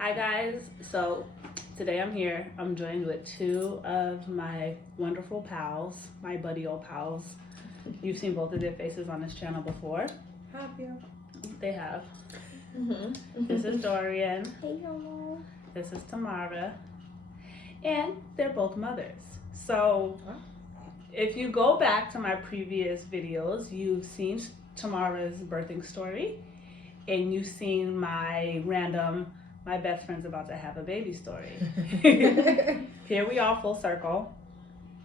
Hi guys, so today I'm here. I'm joined with two of my wonderful pals, my buddy old pals. You've seen both of their faces on this channel before. Have you? They have. Mm-hmm. This is Dorian. Hey, y'all. This is Tamara. And they're both mothers. So if you go back to my previous videos, you've seen Tamara's birthing story and you've seen my best friend's about to have a baby story. Here we are full circle,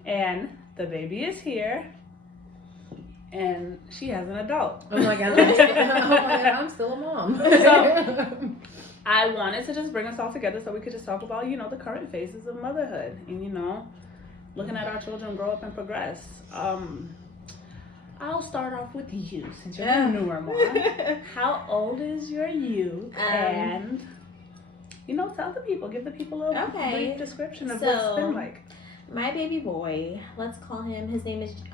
and the baby is here, and she has an adult. I'm like, I'm still a mom. So I wanted to just bring us all together so we could just talk about, the current phases of motherhood and, looking at our children grow up and progress. I'll start off with you since you're a newer mom. How old is your youth? And tell the people, give the people a brief description of what it's been like. My baby boy, let's call him,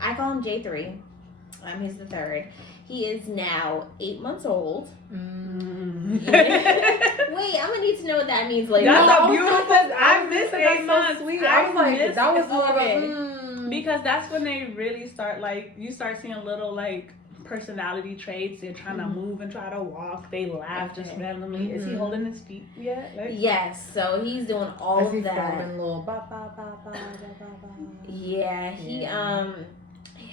I call him J3. He's the third. He is now 8 months old. Mm. Wait, I'm gonna need to know what that means later. That's a beautiful. I miss 8 months. So sweet. I was like, that was more because that's when they really start, you start seeing little personality traits. They're trying to move and try to walk. They laugh just randomly. Is he holding his feet yet? Yes, so he's doing all of that. Little ba ba ba ba ba ba. Yeah, he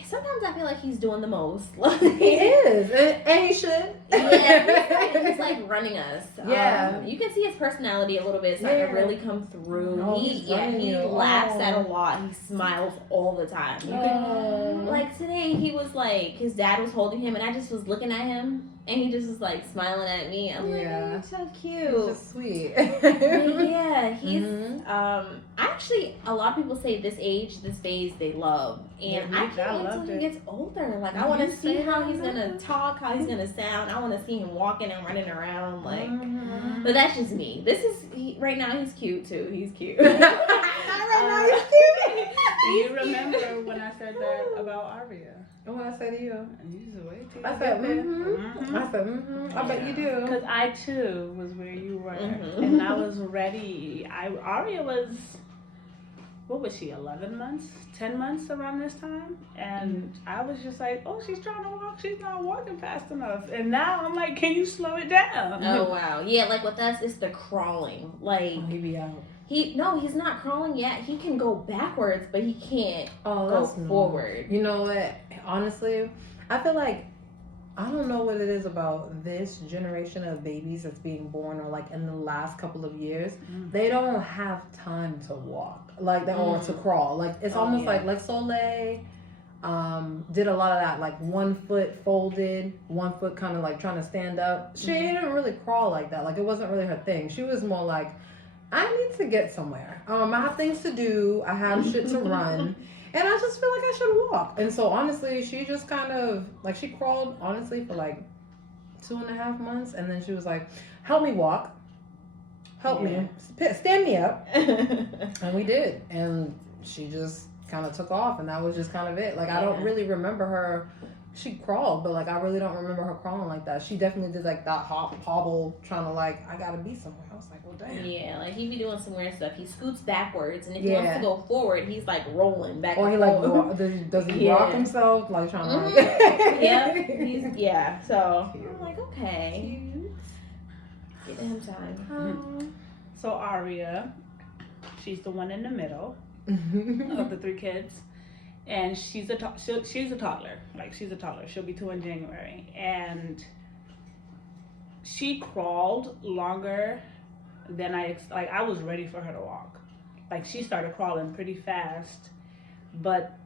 sometimes I feel like he's doing the most. He is, and he should. Yeah, he's like running us. Yeah, you can see his personality a little bit starting to really come through. He laughs at a lot. He smiles all the time. You can, like today, he was like his dad was holding him, and I just was looking at him, and he just was like smiling at me. I'm like, oh, you're so cute. He's just sweet. Yeah, he's actually a lot of people say this age, this phase they love, and I can't wait until he gets older. Like I want to see how he's gonna talk, how he's gonna sound. I want to see him walking and running around, but that's just me. Right now he's cute too. He's cute. Right now he's cute. Do you remember when I said that about Aria? And what I say to you? I said, I bet you do. Because I too was where you were, and I was ready. Aria was, what was she, 11 months, 10 months around this time? And I was just like, oh, she's trying to walk. She's not walking fast enough. And now I'm like, can you slow it down? Oh, wow. Yeah, like with us, it's the crawling. Like, he be out. He's not crawling yet. He can go backwards, but he can't go forward. You know what? Honestly, I feel like I don't know what it is about this generation of babies that's being born or in the last couple of years. They don't have time to walk or to crawl. It's almost like Soleil did a lot of that, 1 foot folded, 1 foot kind of trying to stand up. She didn't really crawl like that. It wasn't really her thing. She was more like, I need to get somewhere. I have things to do. I have shit to run. And I just feel like I should walk. And so honestly, she just kind of she crawled honestly for 2.5 months. And then she was like, help me walk. Help me. Stand me up. And we did. And she just kind of took off. And that was just kind of it. I don't really remember her. She crawled, but I really don't remember her crawling like that. She definitely did that hobble, trying to I gotta be somewhere. I was like, well, damn. Yeah, he be doing some weird stuff. He scoots backwards, and if he wants to go forward, he's rolling back. Or he does he rock himself trying to yeah. So I'm like, okay, give him time. So Aria, she's the one in the middle of the 3 kids. And she's a toddler. She's a toddler. She'll be 2 in January. And she crawled longer than I was ready for her to walk. She started crawling pretty fast. But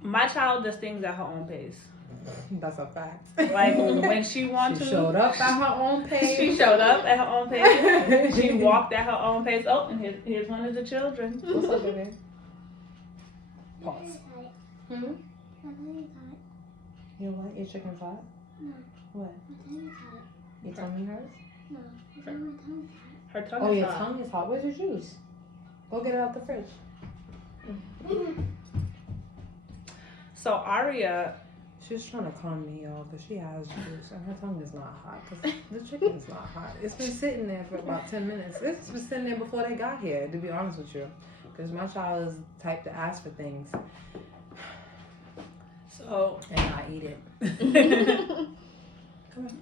my child does things at her own pace. That's a fact. When she wanted to. She showed up at her own pace. She showed up at her own pace. She walked at her own pace. Oh, and here's one of the children. What's up, baby? Pause. You what? Your chicken's hot? No. What? My tongue's hot. Your tummy hurts? No. My tongue's hot. Her tongue Oh, is your hot. tongue is hot. Where's your juice? Go get it out the fridge. So Aria, She's trying to calm me, y'all, because she has juice and her tongue is not hot because the chicken is not hot. It's been sitting there for about 10 minutes. It's been sitting there before they got here, to be honest with you. Because my child is the type to ask for things. So. And I eat it. Come on.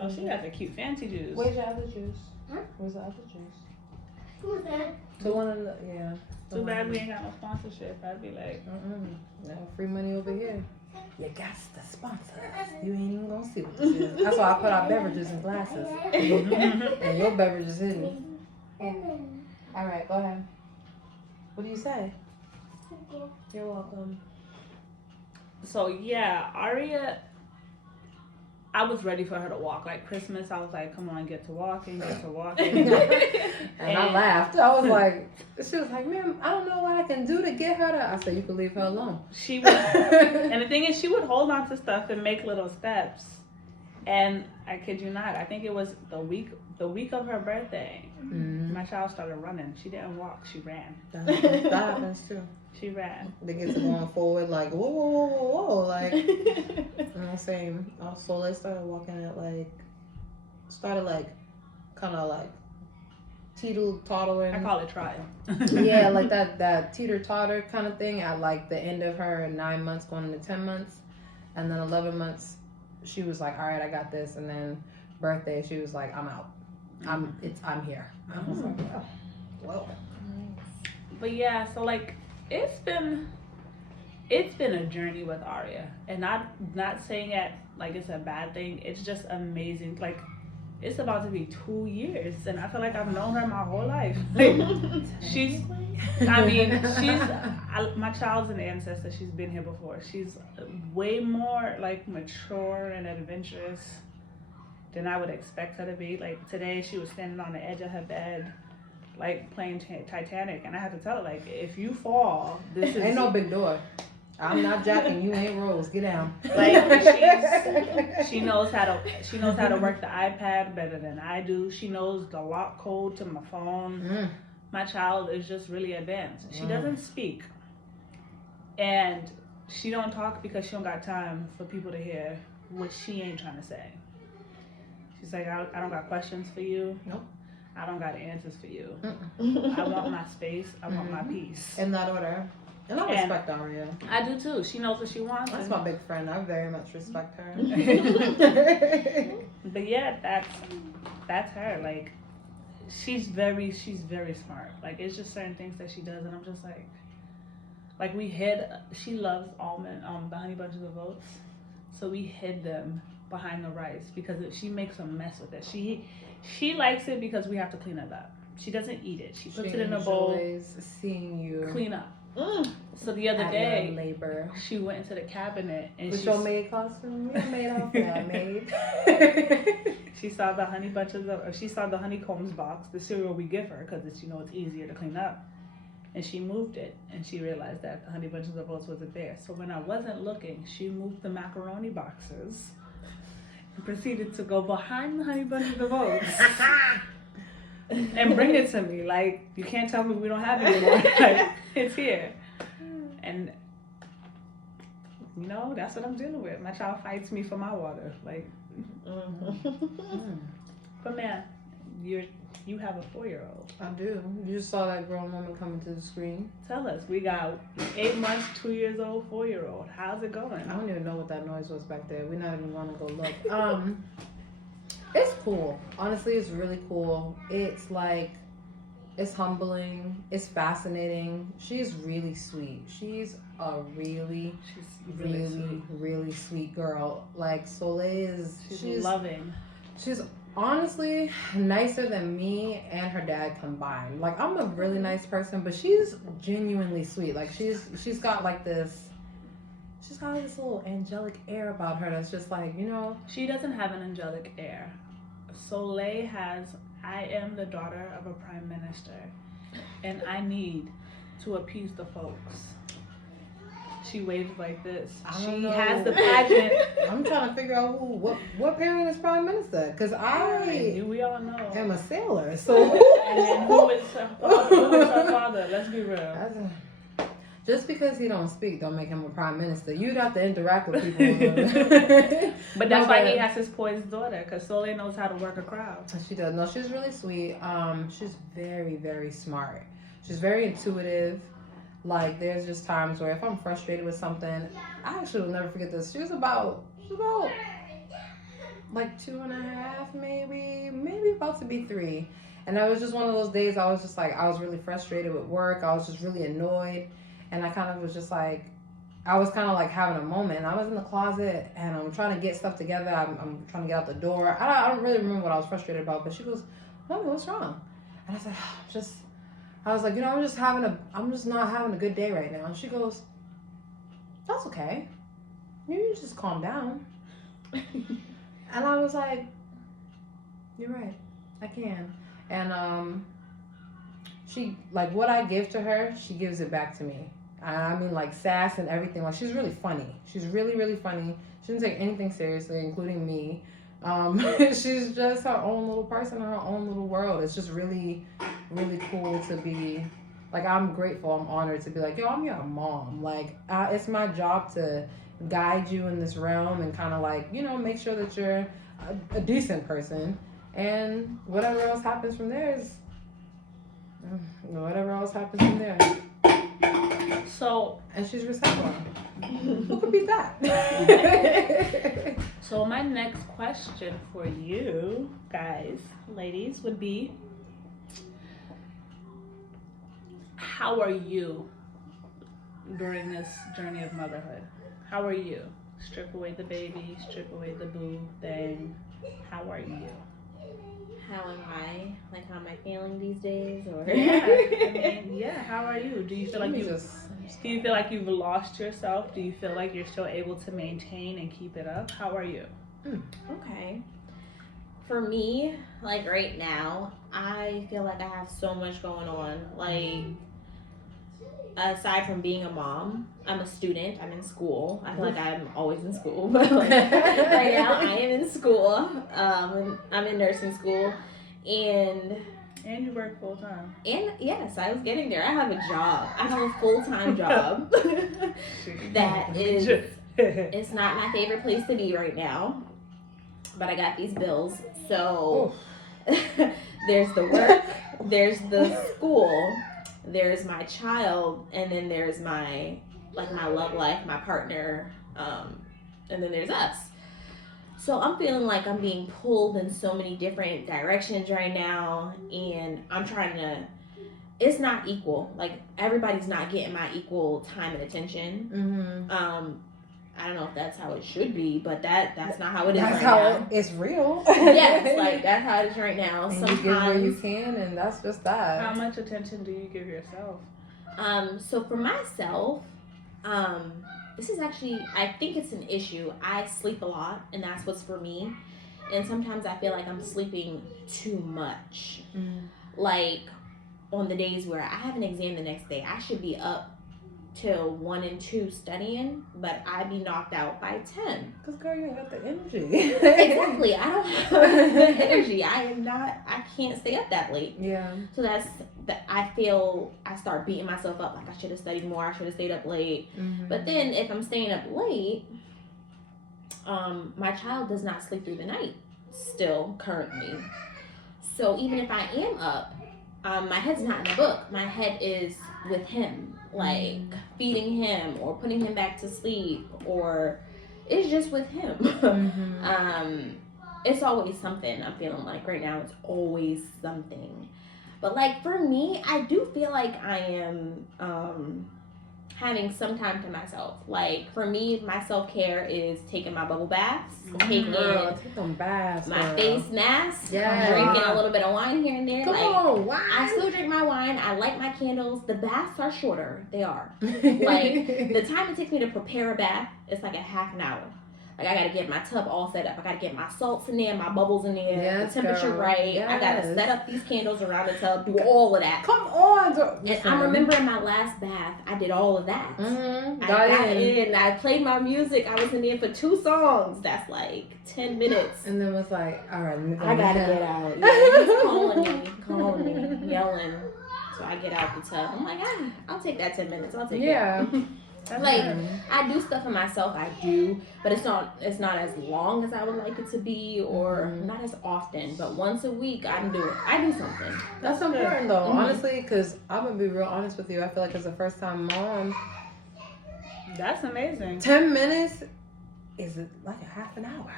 Oh, she has a cute fancy juice. Where's your other juice? Huh? Where's the other juice? Who's that? The one in the, yeah. Too bad we ain't got no sponsorship. I'd be like, No free money over here. You got to sponsor us. You ain't even gonna see what this is. That's why I put our beverages in glasses. And your beverage is hidden. All right, go ahead. What do you say? You're welcome. so yeah, Aria, I was ready for her to walk. Like Christmas, I was like, come on, get to walking. And I laughed. I was like, she was like, ma'am, I don't know what I can do to get her to. I said, you can leave her alone. She would, and the thing is, she would hold on to stuff and make little steps. And I kid you not, I think it was the week of her birthday. Mm-hmm. My child started running. She didn't walk. She ran. That happens too. She ran. They get to going forward like, whoa, whoa, whoa, whoa, whoa. Like, you know, same. So they started walking at kind of like teeter-tottering. I call it trying. Yeah, like that teeter-totter kind of thing at like the end of her 9 months going into 10 months. And then 11 months, she was like, all right, I got this. And then birthday, she was like, I'm out. I'm here. I was like, oh, well. But yeah, so like it's been a journey with Aria, and not saying it like it's a bad thing. It's just amazing. Like it's about to be 2 years, and I feel like I've known her my whole life. Like, my child's an ancestor. She's been here before. She's way more like mature and adventurous than I would expect her to be. Like today, she was standing on the edge of her bed, like playing Titanic, and I had to tell her, like, if you fall, this is ain't no big door. I'm not jacking. You ain't Rose. Get down. Like she knows how to work the iPad better than I do. She knows the lock code to my phone. My child is just really advanced. She doesn't speak, and she don't talk because she don't got time for people to hear what she ain't trying to say. She's like, I don't got questions for you. Nope. I don't got answers for you. I want my space. I want my peace. In that order. And I respect Aria. I do too. She knows what she wants. That's my big friend. I very much respect her. But yeah, that's her. Like, she's very smart. Like, it's just certain things that she does, and I'm just like she loves the honey bunches of oats, so we hid them behind the rice because she makes a mess with it. She likes it because we have to clean it up. She doesn't eat it. She puts it in a bowl. Seeing you clean up. So the other day, labor. she went into the cabinet and What's your maid costume? Your maid outfit, maid. She saw the honeycombs box, the cereal we give her because it's easier to clean up. And she moved it, and she realized that the honey bunches of oats wasn't there. So when I wasn't looking, she moved the macaroni boxes and proceeded to go behind the honey bunches of oats and bring it to me. Like, you can't tell me we don't have it anymore. Like, it's here. And that's what I'm dealing with. My child fights me for my water. Like, but man, you have a 4-year-old. I do. You just saw that grown woman coming to the screen. Tell us, we got 8 months, 2 years old, 4-year-old. How's it going? I don't even know what that noise was back there. We're not even gonna go look. It's cool. Honestly, it's really cool. It's like, it's humbling. It's fascinating. She's really sweet. She's a really sweet girl. Like, Soleil she's loving. She's honestly nicer than me and her dad combined. Like, I'm a really nice person, but she's genuinely sweet. Like, she's got like this little angelic air about her that's just like, She doesn't have an angelic air. Soleil has, I am the daughter of a prime minister, and I need to appease the folks. She waves like this. She has the pageant. I'm trying to figure out what parent is prime minister, because we all know. am a sailor. So and then who is her father? Let's be real. Just because he don't speak don't make him a prime minister. You'd have to interact with people. But that's why he has his poised daughter, because Soleil knows how to work a crowd. She does. No, she's really sweet. She's very, very smart. She's very intuitive. Like, there's just times where if I'm frustrated with something, I actually will never forget this. She was about like 2.5, maybe about to be 3. And that was just one of those days I was just like, I was really frustrated with work. I was just really annoyed. And I kind of was just like, I was kind of like having a moment. And I was in the closet and I'm trying to get stuff together. I'm trying to get out the door. I don't really remember what I was frustrated about, but she goes, Mommy, what's wrong? And I said, I was like, I'm just not having a good day right now. And she goes, that's okay. You just calm down. And I was like, you're right. I can. And she, like, what I give to her, she gives it back to me. I mean, like, sass and everything. Like, she's really funny. She's really, really funny. She doesn't take anything seriously, including me. She's just her own little person in her own little world. It's just really, really cool to be, like, I'm grateful, I'm honored to be like, yo, I'm your mom. Like, it's my job to guide you in this realm and kind of like, make sure that you're a decent person. And whatever else happens from there is whatever else happens from there. So, and she's respectful. Who could beat that? So my next question for you guys, ladies, would be, how are you during this journey of motherhood? How are you? Strip away the baby, strip away the boo thing. How are you? How am I? Like, how am I feeling these days? Or How are you? Do you feel like you've lost yourself? Do you feel like you're still able to maintain and keep it up? How are you? Okay. For me, like right now, I feel like I have so much going on. Like, aside from being a mom, I'm a student. I'm in school. I feel like I'm always in school, but like, right now I am in school. I'm in nursing school, and you work full time. And yes, I was getting there. I have a job. I have a full-time job. That is, it's not my favorite place to be right now, but I got these bills. So there's the work, there's the school, there's my child, and then there's my love life, my partner, and then there's us. So I'm feeling like I'm being pulled in so many different directions right now, and I'm trying to, it's not equal. Like, everybody's not getting my equal time and attention. I don't know if that's how it should be, but that's not how it is right now. It's real. Yes, like, that's how it is right now. And sometimes you give where you can, and that's just that. How much attention do you give yourself? So for myself, this is actually, I think it's an issue. I sleep a lot, and that's what's for me. And sometimes I feel like I'm sleeping too much. Like, on the days where I have an exam the next day, I should be up till 1 and 2 studying, but I be knocked out by 10. Because, girl, you ain't got the energy. Exactly. I don't have the energy. I can't stay up that late. Yeah. So I feel I start beating myself up, like I should have studied more, I should have stayed up late. But then if I'm staying up late, my child does not sleep through the night still currently. So even if I am up, my head's not in the book. My head is with him, like feeding him or putting him back to sleep, or it's just with him. It's always something. I'm feeling like right now it's always something. But like for me, I do feel like I am having some time to myself. Like for me, my self-care is taking my bubble baths, taking take them baths, my face mask, yes, drinking a little bit of wine here and there. Come on, wine. I still drink my wine. I light my candles. The baths are shorter. They are. Like the time it takes me to prepare a bath, it's like a half an hour. Like I gotta get my tub all set up. I gotta get my salts in there, my bubbles in there, yes, the temperature girl. right. Yes. I gotta set up these candles around the tub, do all of that. Come on. And I'm remembering my last bath, I did all of that. I got in, I played my music, I was in there for 2 songs. That's like 10 minutes. And then was like, all right, let me go I gotta get out. Yeah, he's calling me, yelling. So I get out the tub. I'm like, I'll take that 10 minutes. I'll take Yeah. it. Like, I do stuff for myself, I do, but it's not as long as I would like it to be, or not as often. But once a week, I do something. That's important though, honestly, because I'm gonna be real honest with you. I feel like as a first time mom, that's amazing. 10 minutes is like a half an hour.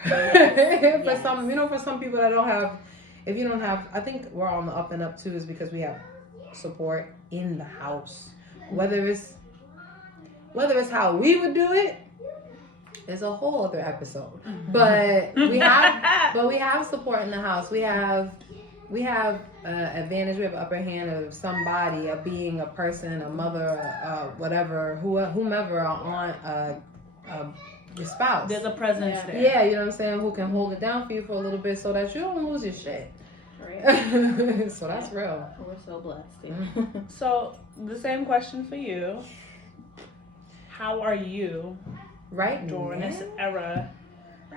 For some, for some people that don't have, if you don't have, I think we're on the up and up too, is because we have support in the house. Whether it's how we would do it, is a whole other episode. But we have support in the house. We have advantage. We have upper hand of somebody, of being a person, a mother, whatever, whomever, a aunt, your spouse. There's a presence there. Yeah, you know what I'm saying? Who can hold it down for you for a little bit so that you don't lose your shit. So that's real. We're so blessed. So the same question for you. How are you during this era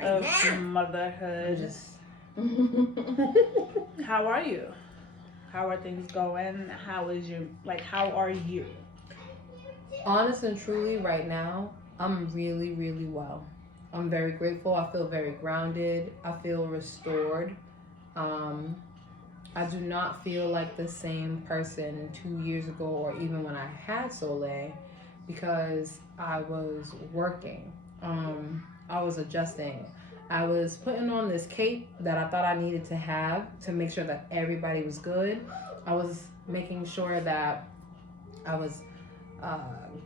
of motherhood? How are you? How are things going? How are you? Honest and truly, right now, I'm really, really well. I'm very grateful. I feel very grounded. I feel restored. I do not feel like the same person 2 years ago or even when I had Soleil, because I was working. I was adjusting. I was putting on this cape that I thought I needed to have to make sure that everybody was good. I was making sure that I was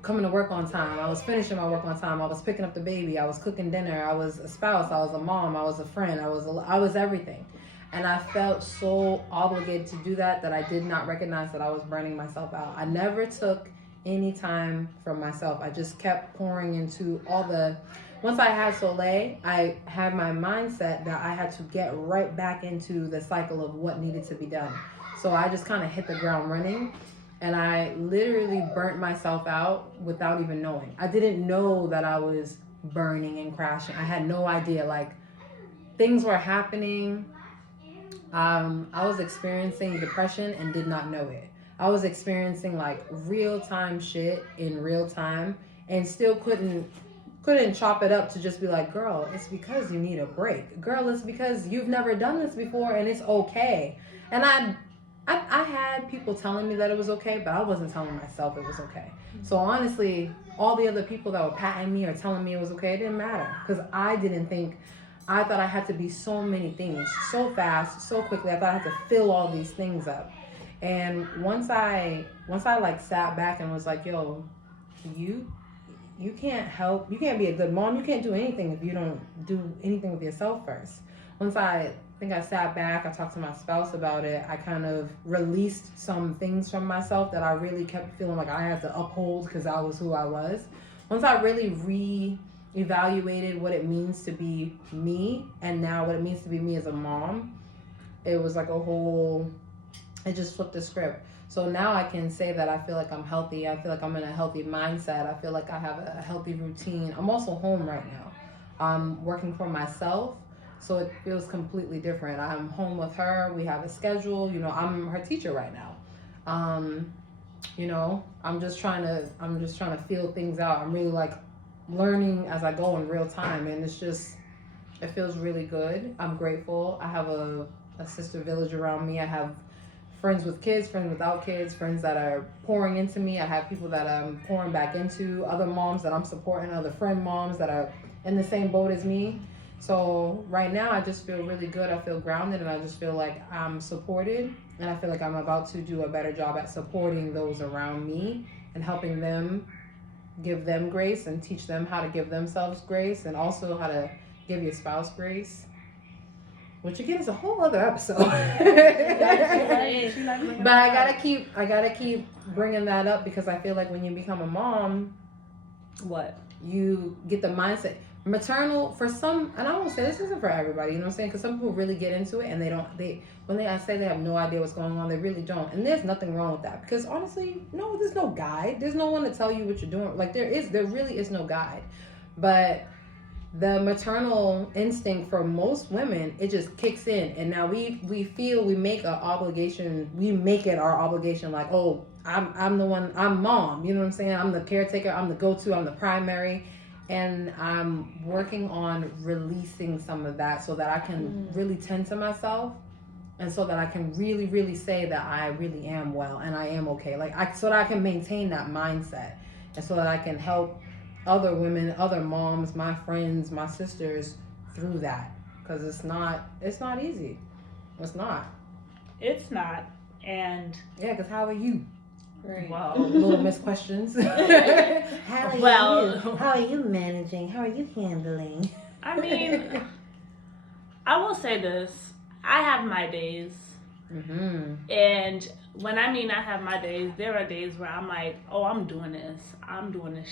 coming to work on time. I was finishing my work on time. I was picking up the baby. I was cooking dinner. I was a spouse. I was a mom. I was a friend. I was everything. And I felt so obligated to do that I did not recognize that I was burning myself out. I never took any time from myself. I just kept pouring into once I had Soleil, I had my mindset that I had to get right back into the cycle of what needed to be done. So I just kind of hit the ground running, and I literally burnt myself out without even knowing. I didn't know that I was burning and crashing. I had no idea. Like, things were happening. I was experiencing depression and did not know it. I was experiencing like real-time shit in real time and still couldn't chop it up to just be like, girl, it's because you need a break. Girl, it's because you've never done this before and it's okay. And I had people telling me that it was okay, but I wasn't telling myself it was okay. So honestly, all the other people that were patting me or telling me it was okay, it didn't matter, because I thought I had to be so many things so fast, so quickly. I thought I had to fill all these things up. And once I like sat back and was like, yo, you can't be a good mom. You can't do anything if you don't do anything with yourself first. Once I sat back, I talked to my spouse about it. I kind of released some things from myself that I really kept feeling like I had to uphold because I was who I was. Once I really re-evaluated what it means to be me, and now what it means to be me as a mom, it was like it just flipped the script. So now I can say that I feel like I'm healthy. I feel like I'm in a healthy mindset. I feel like I have a healthy routine. I'm also home right now. I'm working for myself, so it feels completely different. I'm home with her. We have a schedule. I'm her teacher right now. I'm just trying to feel things out. I'm really like learning as I go in real time, and it feels really good. I'm grateful. I have a sister village around me. I have friends with kids, friends without kids, friends that are pouring into me. I have people that I'm pouring back into, other moms that I'm supporting, other friend moms that are in the same boat as me. So right now I just feel really good. I feel grounded, and I just feel like I'm supported, and I feel like I'm about to do a better job at supporting those around me and helping them, give them grace and teach them how to give themselves grace, and also how to give your spouse grace. Which again is a whole other episode. But I gotta keep bringing that up, because I feel like when you become a mom, you get the mindset maternal for some, and I won't say this isn't for everybody. You know what I'm saying? Because some people really get into it, and I say they have no idea what's going on, they really don't. And there's nothing wrong with that, because honestly, no, there's no guide. There's no one to tell you what you're doing. Like there really is no guide, but the maternal instinct for most women, it just kicks in, and now we feel we make it our obligation, like, oh, I'm the one. I'm mom. You know what I'm saying? I'm the caretaker. I'm the go-to. I'm the primary, and I'm working on releasing some of that so that I can really tend to myself, and so that I can really, really say that I really am well and I am okay. So that I can maintain that mindset, and so that I can help other women, other moms, my friends, my sisters through that, because it's not easy. It's not. It's not. And yeah, because how are you? Right. well, Little miss questions. How are Well- you? How are you managing? How are you handling? I mean, I will say this. I have my days. And when I mean I have my days, there are days where I'm like, oh, I'm doing this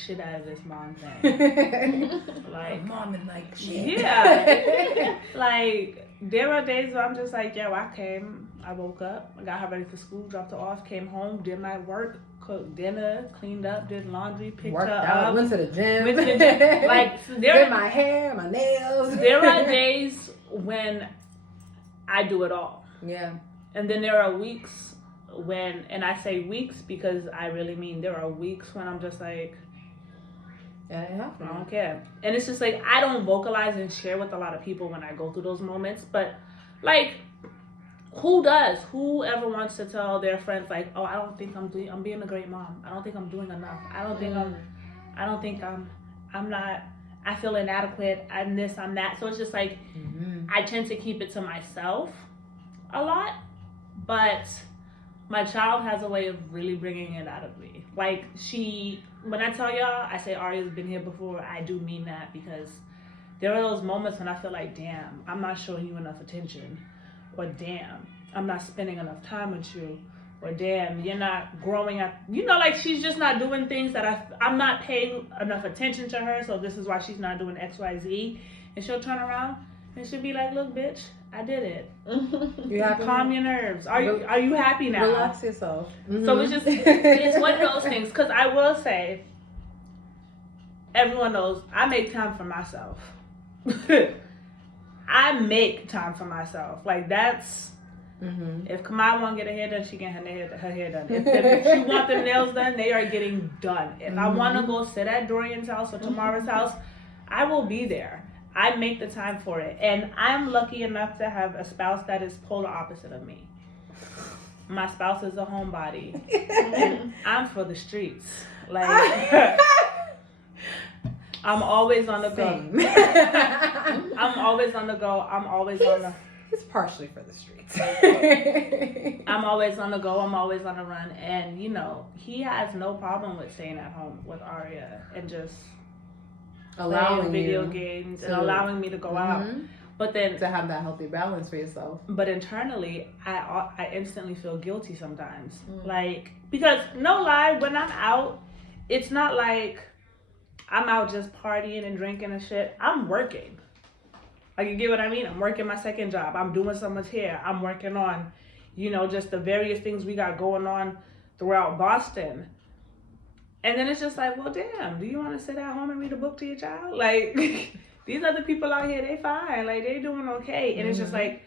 shit out of this mom thing. Like, mom and like shit. yeah. Like, there are days where I'm just like, yo, I woke up, I got her ready for school, dropped her off, came home, did my work, cooked dinner, cleaned up, did laundry, picked Worked her out, up. went to the gym. Like, so did my hair, my nails. there are days when I do it all. Yeah. And then there are weeks when, and I say weeks because I really mean there are weeks when I'm just like, Yeah, it happens. I don't care. And it's just like, I don't vocalize and share with a lot of people when I go through those moments. But, like, who does? Whoever wants to tell their friends, like, oh, I don't think I'm being a great mom. I don't think I'm doing enough. I feel inadequate. I'm this, I'm that. So it's just like, I tend to keep it to myself a lot. But my child has a way of really bringing it out of me. Like, when I tell y'all, I say Aria's been here before, I do mean that, because there are those moments when I feel like, damn, I'm not showing you enough attention, or damn, I'm not spending enough time with you, or damn, you're not growing up. You know, like, she's just not doing things that I'm not paying enough attention to her, so this is why she's not doing X, Y, Z. And she'll turn around and she'll be like, look, bitch, I did it. You happy? Calm your nerves. Are you happy now? Relax yourself. So it's one of those things. Because I will say, everyone knows I make time for myself. I make time for myself. Like, that's, if Kamia want to get her hair done, she get her hair done. If she want them nails done, they are getting done. If I want to go sit at Dorian's house or Tamara's house, I will be there. I make the time for it. And I'm lucky enough to have a spouse that is polar opposite of me. My spouse is a homebody. And I'm for the streets. Like, I'm always on the go. I'm always on the go. It's partially for the streets. I'm always on the go. I'm always on the run. And, you know, he has no problem with staying at home with Aria and just allowing video games and allowing me to go out. But then to have that healthy balance for yourself. But internally, I instantly feel guilty sometimes. Like, because no lie, when I'm out, it's not like I'm out just partying and drinking and shit. I'm working. Like, you get what I mean? I'm working my second job. I'm doing so much here. I'm working on, you know, just the various things we got going on throughout Boston. And then it's just like, well, damn, do you want to sit at home and read a book to your child? Like, these other people out here, they fine. Like, they doing okay. And it's just like,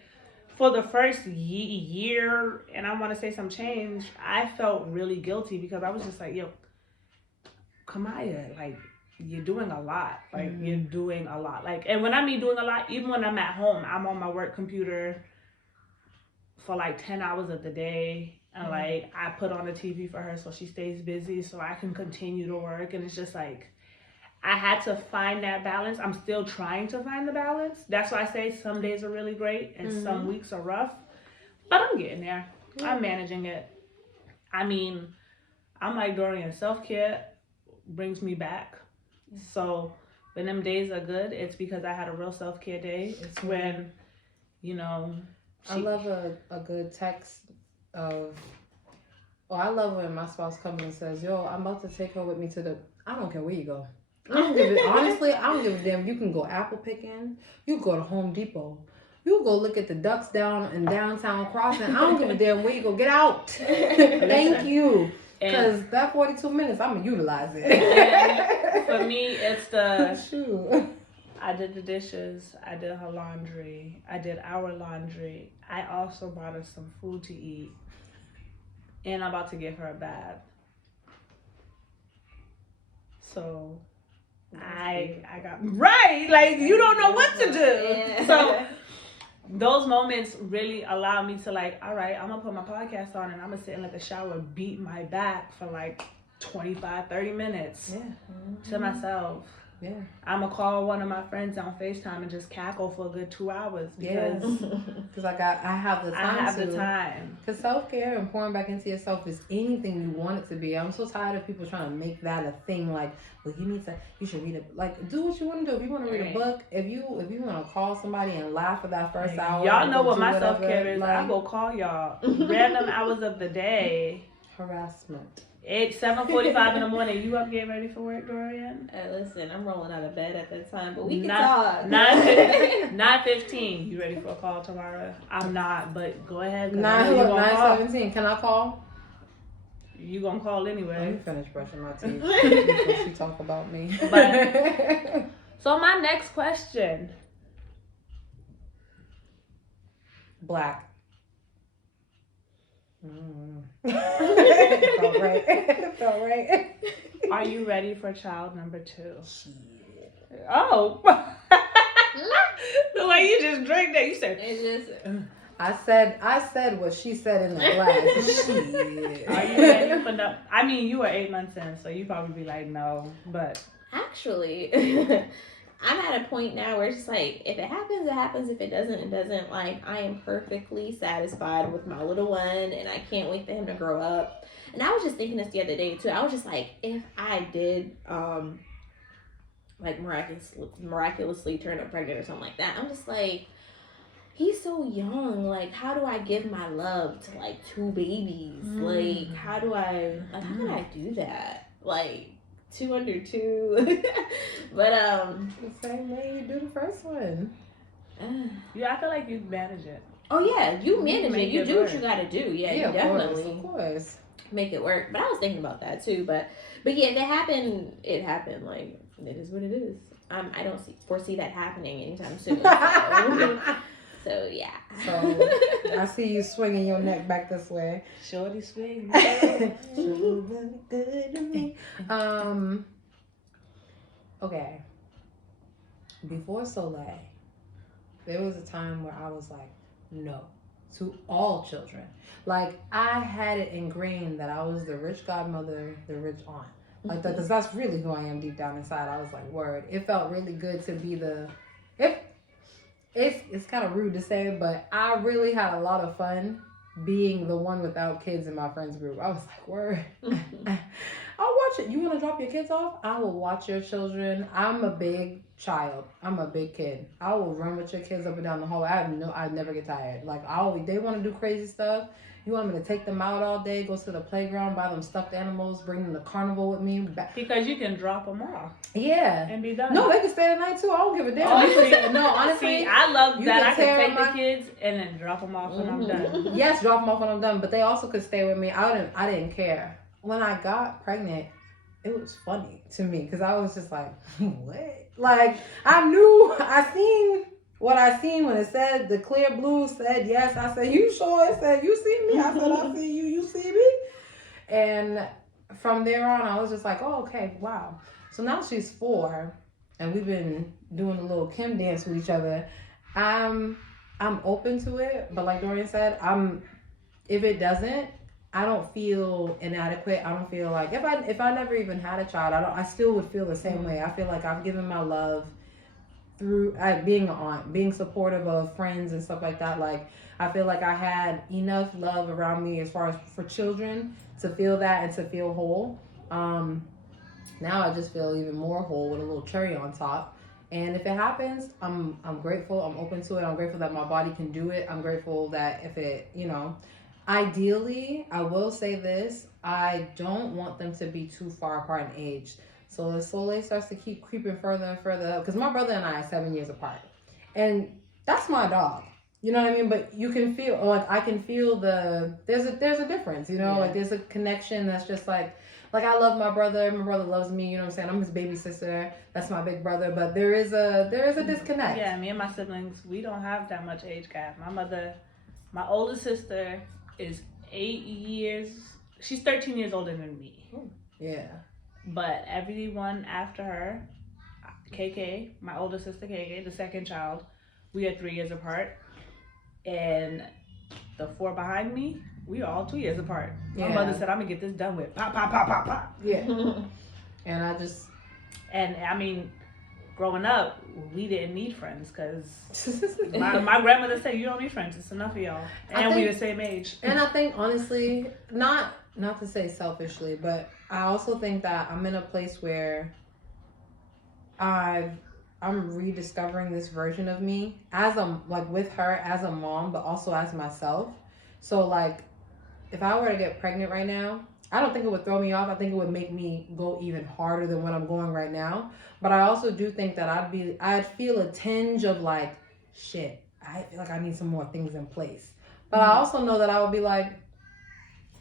for the first year, and I want to say some change, I felt really guilty because I was just like, yo, Kamia, like, you're doing a lot. Like, you're doing a lot. Like, and when I mean doing a lot, even when I'm at home, I'm on my work computer for like 10 hours of the day. And like, I put on the TV for her so she stays busy so I can continue to work. And it's just like, I had to find that balance. I'm still trying to find the balance. That's why I say some days are really great and some weeks are rough. But I'm getting there. I'm managing it. I mean, I'm like Dorian, self-care brings me back. So when them days are good, it's because I had a real self-care day. It's when, you know. I love a good text of, I love when my spouse comes and says, yo, I'm about to take her with me to I don't care where you go. Honestly, I don't give a damn. You can go apple picking. You can go to Home Depot. You can go look at the ducks down in downtown Crossing. I don't give a damn where you go. Get out. Thank you. Because that 42 minutes, I'm going to utilize it. For me, it's the... Shoot. I did the dishes. I did her laundry. I did our laundry. I also bought her some food to eat. and I'm about to give her a bath. So I got right. Like you don't know what to do. Yeah. So those moments really allow me to like, all right, I'm gonna put my podcast on and I'm gonna sit and let the shower beat my back for like 25, 30 minutes to myself. Yeah. I'm gonna call one of my friends on FaceTime and just cackle for a good 2 hours because Because I have the time. I have the time. Because self-care and pouring back into yourself is anything you want it to be. I'm so tired of people trying to make that a thing. Like, well, you should read it. Like, do what you want to do. If you want to read a book, if you want to call somebody and laugh for that first hour. Y'all know what my whatever, self-care is. like, I go call y'all random hours of the day. Harassment. 7:45 in the morning. You up getting ready for work, Dorian? Listen, I'm rolling out of bed at that time, but we can Not- talk. 9:15. You ready for a call tomorrow? I'm not, but go ahead. 9:17. Can I call? You gonna call Let anyway. me finish brushing my teeth before she talk about me. So my next question. Black. Felt right. Felt right. Are you ready for child number 2? Shit. Oh. The way you just drank that, you said. It's just. I said what she said in the glass. Shit. Are you ready for no? I mean, you were 8 months in, so you probably be like, no. But Actually, I'm at a point now where it's just like, if it happens, it happens. If it doesn't, it doesn't. Like, I am perfectly satisfied with my little one, and I can't wait for him to grow up. And I was just thinking this the other day, too. I was just like, if I did, like, miraculously turn up pregnant or something like that, I'm just like, he's so young. Like, how do I give my love to, like, 2 babies? Like, how can I do that? Like, 2 under 2. But The same way you do the first one. yeah, I feel like you manage it. Oh yeah, you manage it. You it do work. what you gotta do. Yeah, you of definitely course. make it work. But I was thinking about that too. But yeah, if it happened, it happened. Like, it is what it is. I don't foresee that happening anytime soon. So yeah. So I see you swinging your neck back this way. Shorty swing. Good to me. Okay. Before Soleil, there was a time where I was like, no, to all children. Like, I had it ingrained that I was the rich godmother, the rich aunt. Like that, because that's really who I am deep down inside. I was like, word. It felt really good to be it's kind of rude to say, but I really had a lot of fun being the one without kids in my friends group. I was like, word. I'll watch it. You want to drop your kids off? I will watch your children. I'm a big child. I'm a big kid. I will run with your kids up and down the hallway. I never get tired. Like, they want to do crazy stuff. You want me to take them out all day, go to the playground, buy them stuffed animals, bring them to carnival with me? Because you can drop them off. Yeah. And be done. No, they can stay the night too. I don't give a damn. Oh, No, honestly. See, I love that I can take my the kids and then drop them off when I'm done. Yes, drop them off when I'm done, but they also could stay with me. I didn't care. When I got pregnant, it was funny to me because I was just like, what? Like, I seen what I seen when it said the clear blue said yes. I said, you sure? It said, you see me? I said, I see you. You see me? And from there on, I was just like, oh, okay, wow. So now she's 4, and we've been doing a little Kim dance with each other. I'm open to it, but like Dorian said, if it doesn't, I don't feel inadequate. I don't feel like if I never even had a child, I still would feel the same way. I feel like I've given my love through being an aunt, being supportive of friends and stuff like that. Like, I feel like I had enough love around me as far as for children to feel that and to feel whole. Now I just feel even more whole with a little cherry on top. And if it happens, I'm grateful. I'm open to it. I'm grateful that my body can do it. I'm grateful that if it, ideally, I will say this, I don't want them to be too far apart in age. So if Soleil starts to keep creeping further and further up, because my brother and I are 7 years apart. And that's my dog. You know what I mean? But you can feel, like, I can feel there's a difference, Yeah. Like, there's a connection that's just like I love my brother brother me, you know what I'm saying? I'm his baby sister, that's my big brother, but there is a disconnect. Yeah, me and my siblings, we don't have that much age gap. My oldest sister is 8 years. She's 13 years older than me. Yeah. But everyone after her, KK, my older sister KK, the second child, we are 3 years apart. And the 4 behind me, we are all 2 years apart. My mother said, I'm going to get this done with. Pop, pop, pop, pop, pop. Yeah. And I just... And I mean, growing up, we didn't need friends because my grandmother said, you don't need friends. It's enough of y'all. And we the same age. And I think, honestly, not to say selfishly, but I also think that I'm in a place where I'm rediscovering this version of me as with her as a mom, but also as myself. So like, if I were to get pregnant right now, I don't think it would throw me off. I think it would make me go even harder than what I'm going right now. But I also do think that I'd feel a tinge of like, shit, I feel like I need some more things in place. But I also know that I would be like,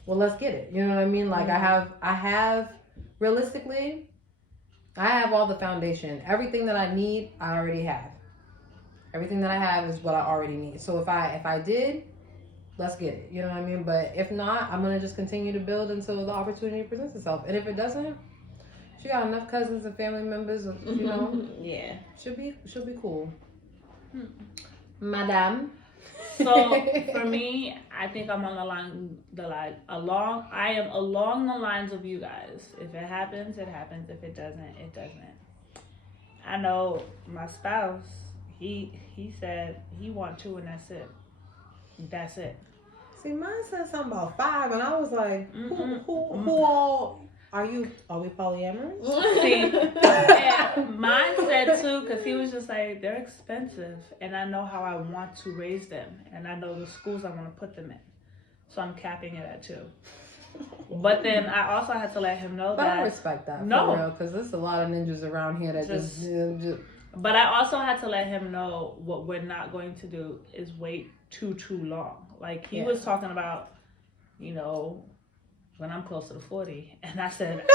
well, let's get it. You know what I mean? Like I have realistically, I have all the foundation. Everything that I need, I already have. Everything that I have is what I already need. So if I did, let's get it. You know what I mean? But if not, I'm gonna just continue to build until the opportunity presents itself. And if it doesn't, she got enough cousins and family members, you know. Yeah. She'll be cool. Madame. So for me, I think I'm along the lines of you guys. If it happens, it happens. If it doesn't, it doesn't. I know my spouse, he said he wants 2 and that's it. That's it. See, mine said something about 5 and I was like, who all are we polyamorous? See, and mine said too, because he was just like, they're expensive, and I know how I want to raise them, and I know the schools I want to put them in, so I'm capping it at 2. But then I also had to let him know but that I respect that, no, because there's a lot of ninjas around here that just. But I also had to let him know what we're not going to do is wait too long. Like he was talking about, you know, when I'm closer to 40, and I said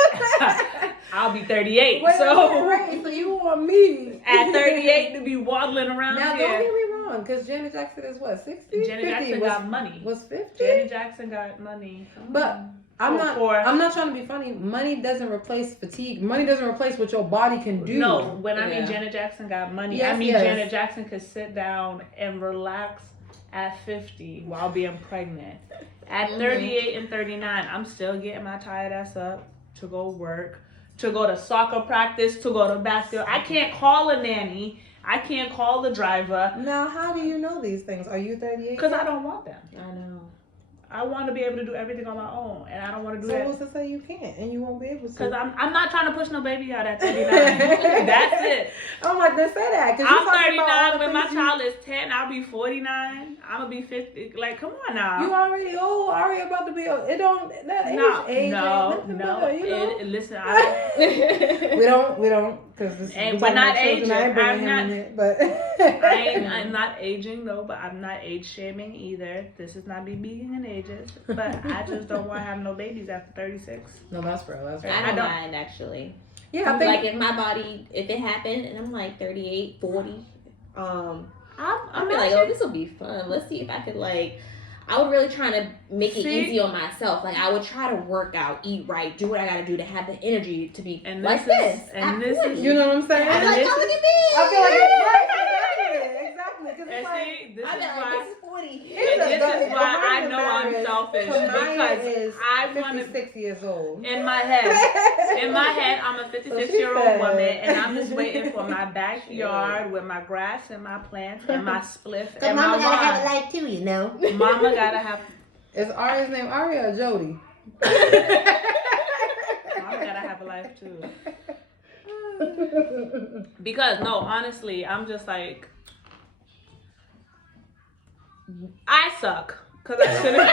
I'll be 38. Wait, so you want me at 38 to be waddling around now? here. Don't get me wrong, because Janet Jackson is what, 60? Janet Jackson got money. Was 50? Janet Jackson got money. But I'm not trying to be funny. Money doesn't replace fatigue. Money doesn't replace what your body can do. No, when I mean Janet Jackson got money, I mean Janet Jackson could sit down and relax at 50 while being pregnant. At 38 and 39, I'm still getting my tired ass up to go work, to go to soccer practice, to go to basketball. I can't call a nanny. I can't call the driver. Now, how do you know these things? Are you 38? Because I don't want them. I know. I want to be able to do everything on my own, and I don't want to do that. So what's to say you can't, and you won't be able to? Because I'm not trying to push no baby out at 39. That's it. I'm like, then say that. I'm 39. When my child is 10, I'll be 49. I'm going to be 50. Like, come on now. You already old. Already about to be old. It don't, that age. No. You know? Listen, we don't. Because we're not aging. I'm not not aging, no, but I'm not age shaming either. This is not me being in ages, but I just don't want to have no babies after 36. No, that's real. That's real. I don't mind, actually. Yeah, I think, like if my body, if it happened and I'm like 38, 40, I'll be like, oh, this will be fun. Let's see if I could I would really try to make it easy on myself. Like I would try to work out, eat right, do what I gotta do to have the energy to be like this. And this is, you know what I'm saying? I'm like, oh, look at me. I feel like exactly. And see, this is why. This is 40. This is why I know I'm selfish because I want to. 56 years old. In my head, I'm a 56-year-old woman, and I'm just waiting for my backyard with my grass and my plants and my spliff and Mama my gotta have wine. a life too, you know. Mama gotta have. Is Aria's name Aria or Jody? Mama gotta have a life too. Because no, honestly, I'm just like, I suck because I shouldn't.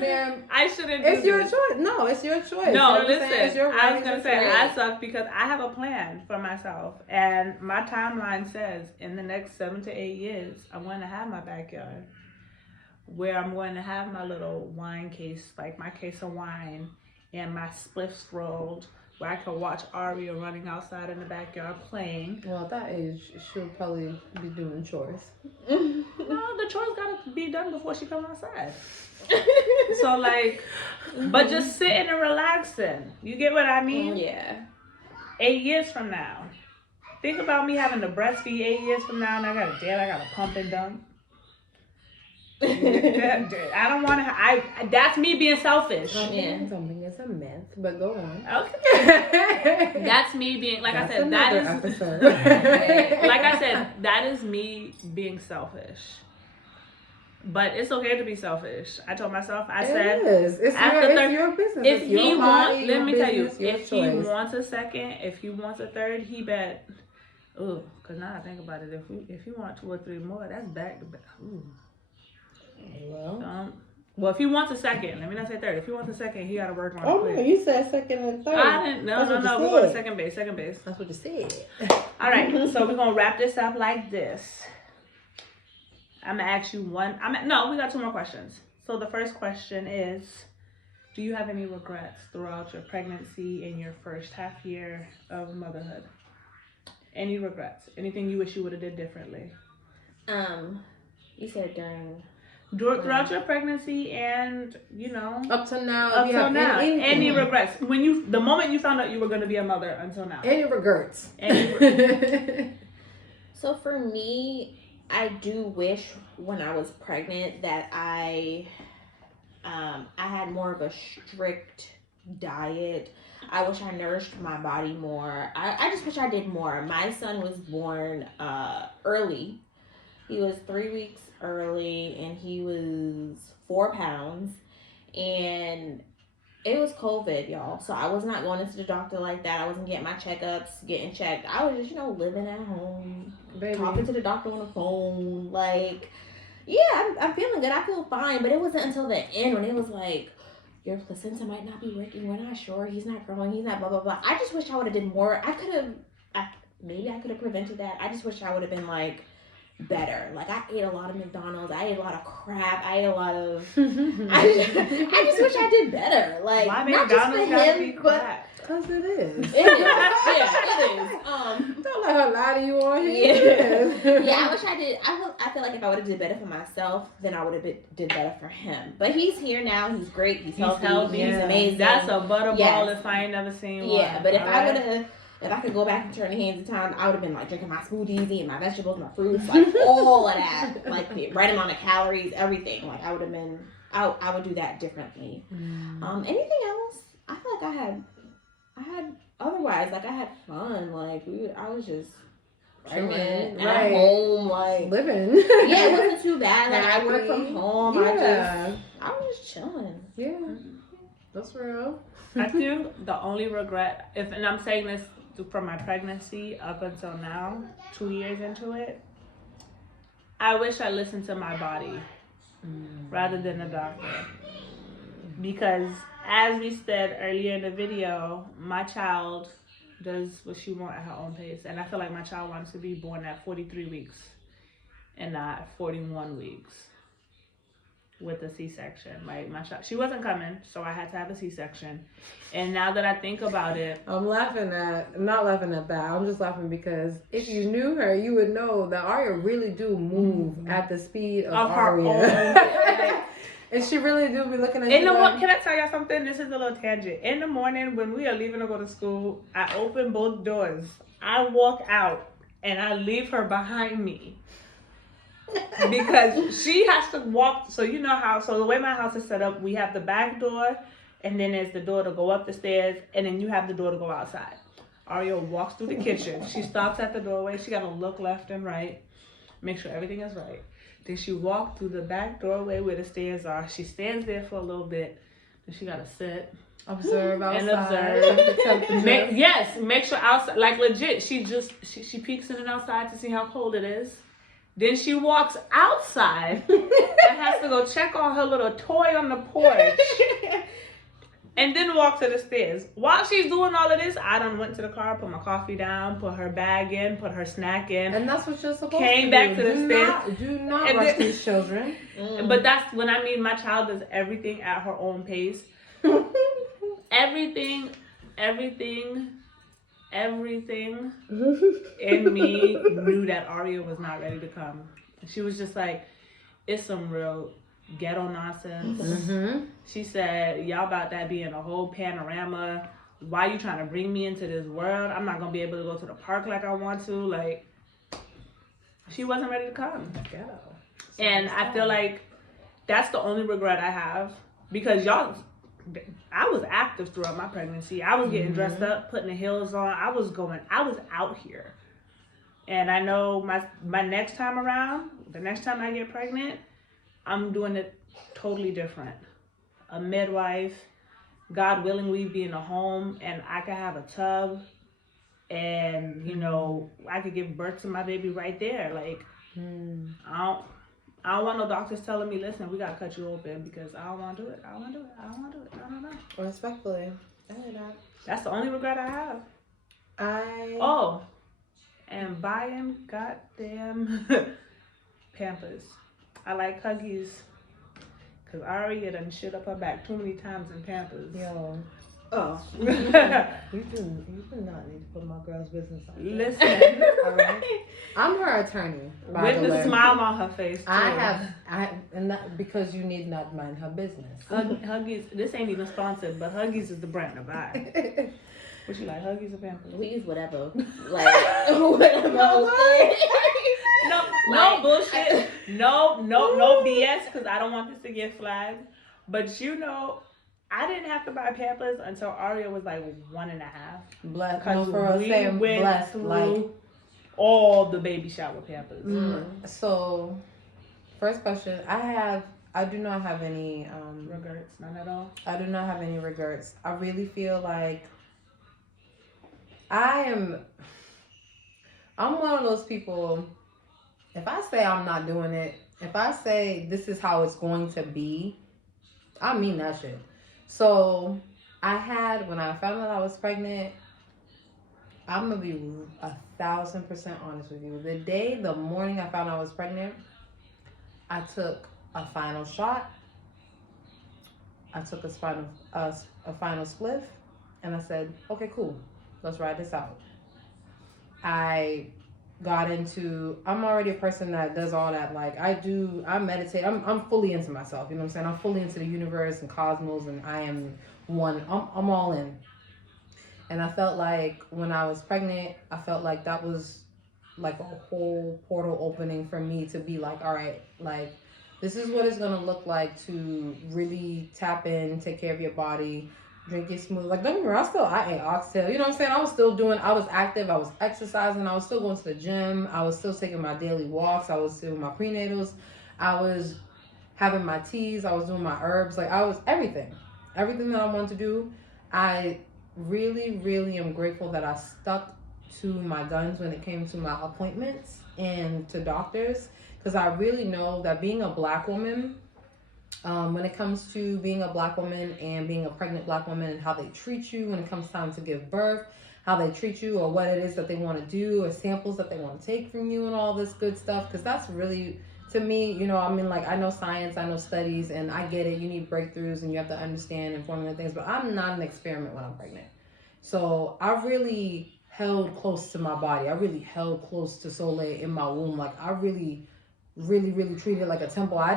Man, I shouldn't. It's your choice. No, it's your choice. No, you know listen. It's your I was gonna say choice. I suck because I have a plan for myself, and my timeline says in the next 7 to 8 years, I'm going to have my backyard where I'm going to have my little wine case, like my case of wine, and my spliffs rolled, where I can watch Aria running outside in the backyard playing. Well, at that age, she'll probably be doing chores. No, the chores gotta be done before she come outside. So like, but just sitting and relaxing. You get what I mean? Yeah. 8 years from now. Think about me having to breastfeed 8 years from now, and I gotta pump and dump. I don't want to. That's me being selfish. Something is a myth, but go on. Okay. That's me being, like I said, that is episode. like I said, that is me being selfish. But it's okay to be selfish. I told myself, I said, it's your business. If it's he your wants, body, let me tell you, business, your if choice. he wants a second, if he wants a third, he bet. Ooh, cause now I think about it, if you want 2 or 3 more, that's back to back. Ooh. Well, if he wants a second, let me not say third. If he wants a second, he gotta work on it. Oh, quick. no, you said second and third. I didn't. No. We're going to second base. That's what you said. All right. So we're gonna wrap this up like this. I'm gonna ask you one. We got 2 more questions. So the first question is, do you have any regrets throughout your pregnancy and your first half year of motherhood? Any regrets? Anything you wish you would have did differently? You said during. Throughout your pregnancy and, up to now, any regrets? The moment you found out you were going to be a mother until now. Any regrets? So for me, I do wish when I was pregnant that I had more of a strict diet. I wish I nourished my body more. I just wish I did more. My son was born early. He was 3 weeks early and he was 4 pounds, and it was COVID, y'all. So I was not going into the doctor like that. I wasn't getting my checkups, getting checked. I was just, living at home, talking to the doctor on the phone. Like, yeah, I'm feeling good. I feel fine. But it wasn't until the end when it was like, your placenta might not be working. We're not sure. He's not growing. He's not blah, blah, blah. I just wish I would have did more. Maybe I could have prevented that. I just wish I would have been like, better. Like, I ate a lot of McDonald's. I ate a lot of crap. I ate a lot of. I just wish I did better. Like, why not McDonald's just for him, but because it is. It is. Yeah, it is. Don't let her lie to you on here. Yeah, I wish I did. I feel like if I would have did better for myself, then I would have did better for him. But he's here now. He's great. He's healthy. He's amazing. That's a butterball if I ain't never seen one. Yeah, but if I would have. If I could go back and turn the hands of time, I would have been like drinking my smoothies, eating my vegetables, my fruits, like all of that, like the right amount of calories, everything. Like I would have been, I would do that differently. Anything else? I feel like I had otherwise, like I had fun. Like I was just pregnant at home, like living. Yeah, it wasn't too bad. Like I work from home. Yeah. I was just chilling. Yeah, that's real. I think the only regret, and I'm saying this from my pregnancy up until now, 2 years into it, I wish I listened to my body rather than the doctor. Because as we said earlier in the video, my child does what she wants at her own pace. And I feel like my child wants to be born at 43 weeks and not 41 weeks with a C-section. Like she wasn't coming, so I had to have a C-section. And now that I think about it, I'm not laughing at that. I'm just laughing because if you knew her, you would know that Arya really do move at the speed of Arya. And she really do be looking at you. Can I tell y'all something? This is a little tangent. In the morning when we are leaving to go to school, I open both doors. I walk out and I leave her behind me. Because she has to walk, so the way my house is set up, we have the back door, and then there's the door to go up the stairs, and then you have the door to go outside. Aria walks through the kitchen. She stops at the doorway. She got to look left and right, make sure everything is right. Then she walks through the back doorway where the stairs are. She stands there for a little bit. Then she got to sit. Observe outside. And observe. Make sure outside, like legit, she peeks in and outside to see how cold it is. Then she walks outside and has to go check on her little toy on the porch. And then walk to the stairs. While she's doing all of this, I done went to the car, put my coffee down, put her bag in, put her snack in. And that's what you're supposed to do. Came back to the stairs. Do not rush these children. But that's when I mean my child does everything at her own pace. Everything in me knew that Aria was not ready to come. She was just like, it's some real ghetto nonsense. Mm-hmm. She said, y'all about that being a whole panorama. Why you trying to bring me into this world? I'm not going to be able to go to the park like I want to. Like, she wasn't ready to come. Ghetto. And I feel like that's the only regret I have. Because I was active throughout my pregnancy. I was getting dressed up, putting the heels on. I was out here. And I know my next time around, the next time I get pregnant, I'm doing it totally different. A midwife, God willing, we be in a home and I could have a tub and, you know, I could give birth to my baby right there. Like, I don't want no doctors telling me, listen, we got to cut you open because I don't want to do it. I don't want to do it. I don't want to do it. I don't know. Respectfully. I hear that. That's the only regret I have. Oh, and buying goddamn Pampers. I like Huggies. Because Aria done shit up her back too many times in Pampers. Yo. Oh. You do not need to put my girl's business on. Listen. All right. I'm her attorney. With the smile on her face, too. Because you need not mind her business. Huggies, this ain't even sponsored, but Huggies is the brand to buy. What you like, Huggies or Pampers? We use whatever. Like, whatever. No bullshit. No BS, because I don't want this to get flagged. But you know, I didn't have to buy Pampers until Aria was like 1.5. Blessed. Because we went blessed, through like all the baby shower Pampers. So, first question. I do not have any Regrets, none at all. I do not have any regrets. I really feel like I'm one of those people, if I say I'm not doing it, if I say this is how it's going to be, I mean that shit. So when I found out I was pregnant, I'm going to be 1,000% honest with you. The morning I found out I was pregnant, I took a final shot. I took a final spliff, and I said, okay, cool. Let's ride this out. I got into, I'm already a person that does all that. Like I meditate. I'm fully into myself. You know what I'm saying? I'm fully into the universe and cosmos, and I am one. I'm all in. And I felt like when I was pregnant, I felt like that was like a whole portal opening for me to be like, all right, like this is what it's gonna look like to really tap in, take care of your body, drink it smooth. Like, don't get me wrong, I ate oxtail. You know what I'm saying? I was active. I was exercising. I was still going to the gym. I was still taking my daily walks. I was doing my prenatals. I was having my teas. I was doing my herbs. Like, I was everything that I wanted to do. I really, really am grateful that I stuck to my guns when it came to my appointments and to doctors. Because I really know that being a Black woman, when it comes to being a Black woman and being a pregnant Black woman and how they treat you when it comes time to give birth, how they treat you or what it is that they want to do or samples that they want to take from you and all this good stuff. Because that's really, to me, you know, I mean, like, I know science, I know studies, and I get it. You need breakthroughs and you have to understand and formula things, but I'm not an experiment when I'm pregnant. So I really held close to my body. I really held close to Soleil in my womb. Like, I really, really, really treated it like a temple. I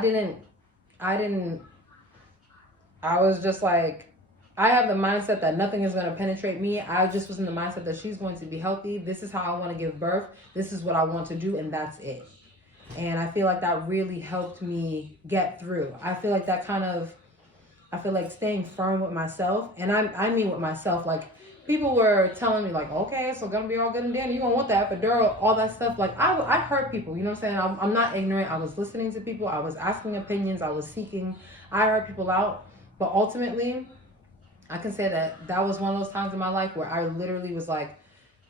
was just like, I have the mindset that nothing is going to penetrate me. I just was in the mindset that she's going to be healthy. This is how I want to give birth. This is what I want to do. And that's it. And I feel like that really helped me get through. I feel like staying firm with myself. And I mean with myself, like people were telling me like, okay, so gonna be all good and dandy. You gonna want that epidural, all that stuff. Like I heard people, you know what I'm saying? I'm not ignorant. I was listening to people. I was asking opinions. I was seeking. I heard people out. But ultimately, I can say that was one of those times in my life where I literally was like,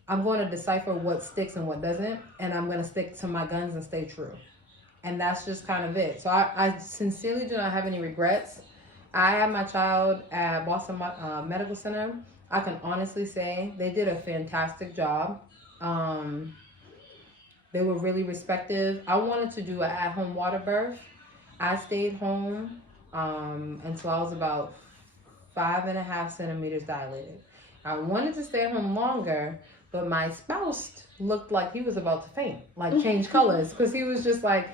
I'm going to decipher what sticks and what doesn't. And I'm going to stick to my guns and stay true. And that's just kind of it. So I sincerely do not have any regrets. I had my child at Boston Medical Center. I can honestly say they did a fantastic job. They were really respectful. I wanted to do an at-home water birth. I stayed home until I was about 5.5 centimeters dilated. I wanted to stay at home longer, but my spouse looked like he was about to faint, like change colors, because he was just like,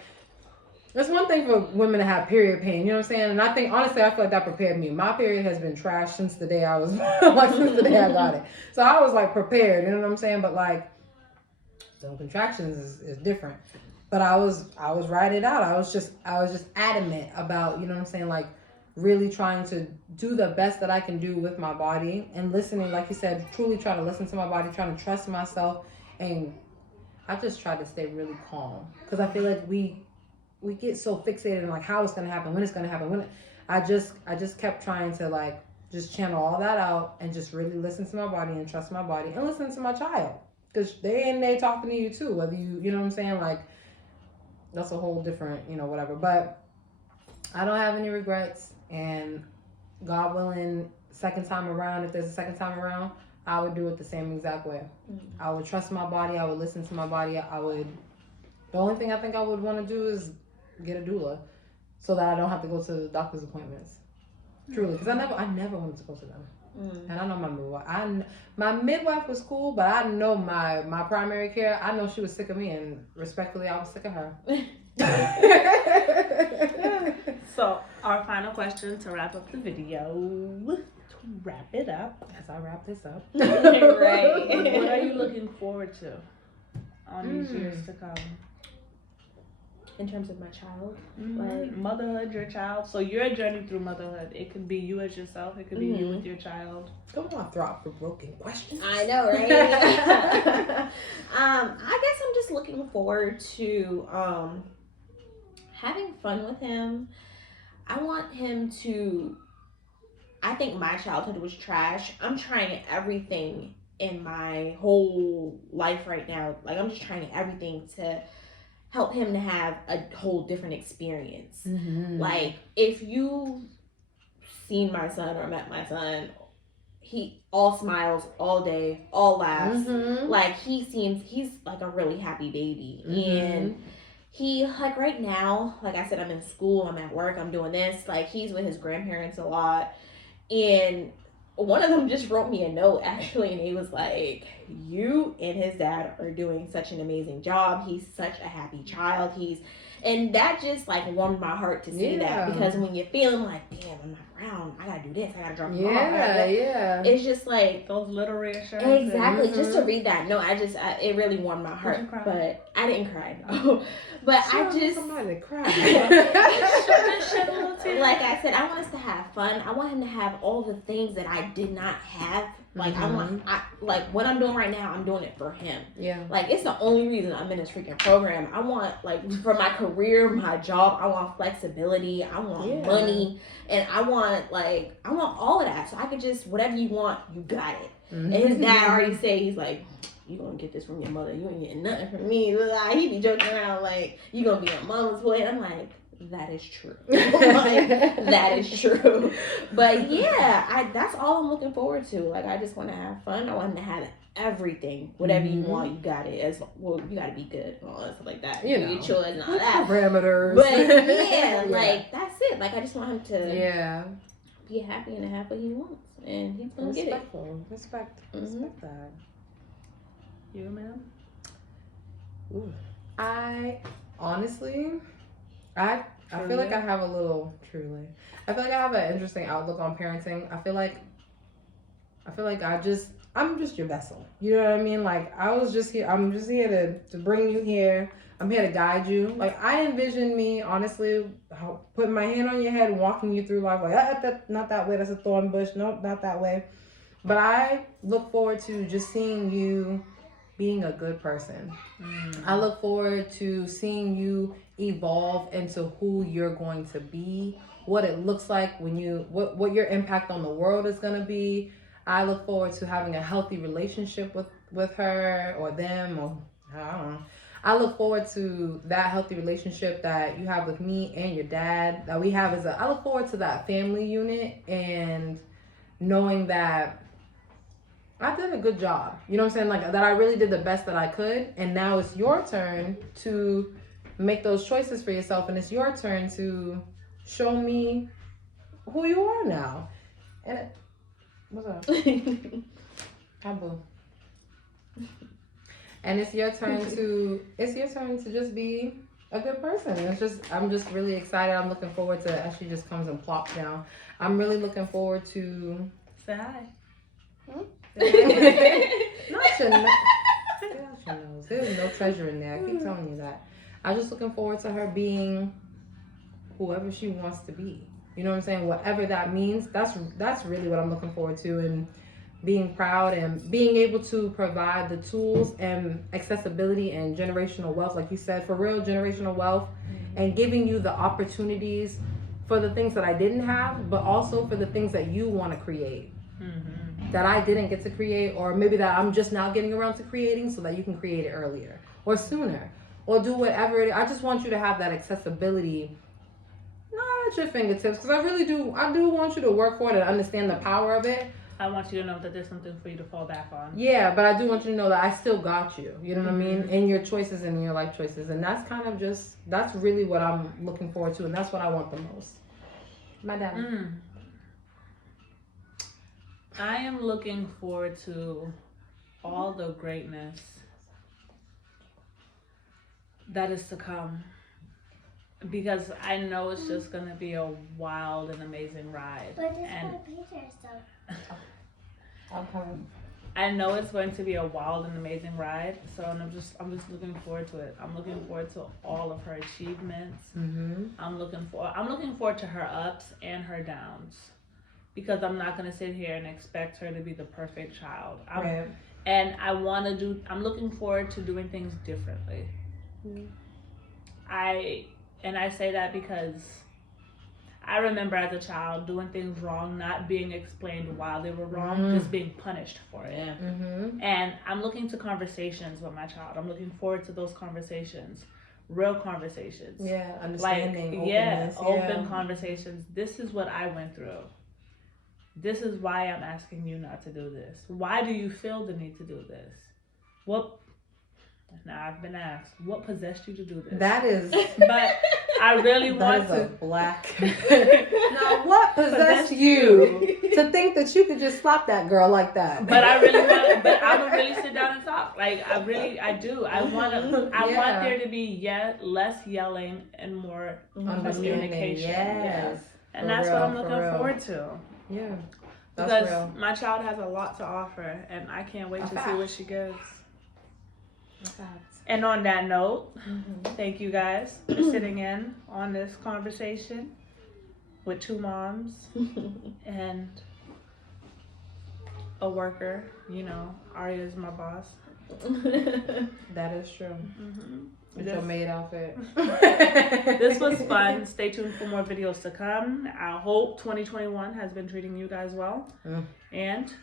It's one thing for women to have period pain, you know what I'm saying? And I think, honestly, I feel like that prepared me. My period has been trash since the day I was, like, since the day I got it. So I was, like, prepared, you know what I'm saying? But, like, the contractions is different. But I was riding it out. I was just adamant about, you know what I'm saying, like, really trying to do the best that I can do with my body and listening, like you said, truly trying to listen to my body, trying to trust myself. And I just tried to stay really calm because I feel like we get so fixated on like how it's gonna happen, when it's gonna happen. I just kept trying to like just channel all that out and just really listen to my body and trust my body and listen to my child because they in there talking to you too. Whether you know what I'm saying, like that's a whole different whatever. But I don't have any regrets, and God willing, second time around, if there's a second time around, I would do it the same exact way. I would trust my body. I would listen to my body. The only thing I think I would want to do is get a doula so that I don't have to go to the doctor's appointments. Truly, because I never wanted to go to them. And I know my midwife was cool, but I know my primary care, I know she was sick of me, and respectfully, I was sick of her. So our final question to wrap up the video, to wrap it up as I wrap this up. Right. What are you looking forward to on these years to come? In terms of my child, like motherhood, your child. So your journey through motherhood, it could be you as yourself, it could be you with your child. Come on, thought-provoking questions. I know, right? I guess I'm just looking forward to having fun with him. I want him to. I think my childhood was trash. I'm trying everything in my whole life right now. Like I'm just trying everything to help him to have a whole different experience. Like if you've seen my son or met my son, he all smiles all day, all laughs. Like he's like a really happy baby. And he, like right now, like I said, I'm in school, I'm at work, I'm doing this, like he's with his grandparents a lot. And one of them just wrote me a note actually, and he was like, you and his dad are doing such an amazing job. He's such a happy child. And that just like warmed my heart to see that, because when you're feeling like, damn, I'm not around, I gotta do this, I gotta drop him off. Yeah. It's just like those little reassurances. Exactly. Just to read that. No, it really warmed my heart. Did you cry? But I didn't cry. No. But I just somebody cry. Like I said, I want us to have fun. I want him to have all the things that I did not have. Like I like what I'm doing right now, I'm doing it for him. Yeah. Like it's the only reason I'm in this freaking program. I want, like, for my career, my job, I want flexibility, I want money, and I want all of that. So I could just, whatever you want, you got it. And his dad already said, he's like, you gonna get this from your mother, you ain't getting nothing from me. Like, he be joking around like, you gonna be a mama's boy. I'm like, that is true. Like, that is true. But yeah, that's all I'm looking forward to. Like, I just want to have fun. I want him to have everything. Whatever you want, you got it. As well, you got to be good and all that stuff like that. You know, your children and all that. Parameters. But yeah, like that's it. Like I just want him to be happy and have what he wants, and he's gonna get it. Respect that. You, ma'am? Ooh. I honestly. I feel like I have a little I feel like I have an interesting outlook on parenting. I feel like I'm just your vessel. You know what I mean? Like I'm just here to bring you here. I'm here to guide you. Like I envision me honestly putting my hand on your head and walking you through life like not that way, that's a thorn bush. Nope, not that way. But I look forward to just seeing you being a good person. I look forward to seeing you evolve into who you're going to be, what it looks like when what your impact on the world is going to be. I look forward to having a healthy relationship with her or them, or I don't know. I look forward to that healthy relationship that you have with me and your dad, that we have I look forward to that family unit, and knowing that I did a good job. You know what I'm saying? Like that I really did the best that I could. And now it's your turn to make those choices for yourself. And it's your turn to show me who you are now. And what's up? Hi, boo. And it's your turn to just be a good person. I'm just really excited. I'm looking forward to as she just comes and plops down. I'm really looking forward to. Say hi. Not your nose. Get out your nose. There's no treasure in there. I keep telling you that. I'm just looking forward to her being whoever she wants to be. You know what I'm saying? Whatever that means. That's really what I'm looking forward to, and being proud and being able to provide the tools and accessibility and generational wealth, like you said, for real generational wealth, and giving you the opportunities for the things that I didn't have, but also for the things that you want to create. That I didn't get to create, or maybe that I'm just now getting around to creating, so that you can create it earlier or sooner, or do whatever it is. I just want you to have that accessibility, not at your fingertips, because I do want you to work for it and understand the power of it. I want you to know that there's something for you to fall back on. Yeah, but I do want you to know that I still got you. You know what I mean? In your choices and in your life choices. And that's kind of that's really what I'm looking forward to, and that's what I want the most. My dad. I am looking forward to all the greatness that is to come, because I know it's just going to be a wild and amazing ride. But just And put a picture, so. Okay. I know it's going to be a wild and amazing ride, so I'm just looking forward to it. I'm looking forward to all of her achievements. I'm looking forward to her ups and her downs, because I'm not going to sit here and expect her to be the perfect child. And I'm looking forward to doing things differently. I say that because I remember as a child doing things wrong, not being explained why they were wrong, just being punished for it. And I'm looking to conversations with my child. I'm looking forward to those conversations, real conversations. Yeah, understanding, openness. Open conversations. This is what I went through. This is why I'm asking you not to do this. Why do you feel the need to do this? Now I've been asked, what possessed you to do this? That is. But I really want that is to. a black. Now, what possessed you to think that you could just slap that girl like that? But I really want. But I'm gonna really sit down and talk. Like I do. I want there to be less yelling and more communication. Yes. And that's what I'm looking forward to. Yeah. That's Because real. my child has a lot to offer, and I can't wait to see what she gives. And on that note, thank you guys for sitting in on this conversation with two moms and a worker. You know, Aria is my boss. That is true. With your maid outfit. This was fun. Stay tuned for more videos to come. I hope 2021 has been treating you guys well. And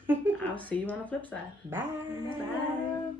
I'll see you on the flip side. Bye. Bye.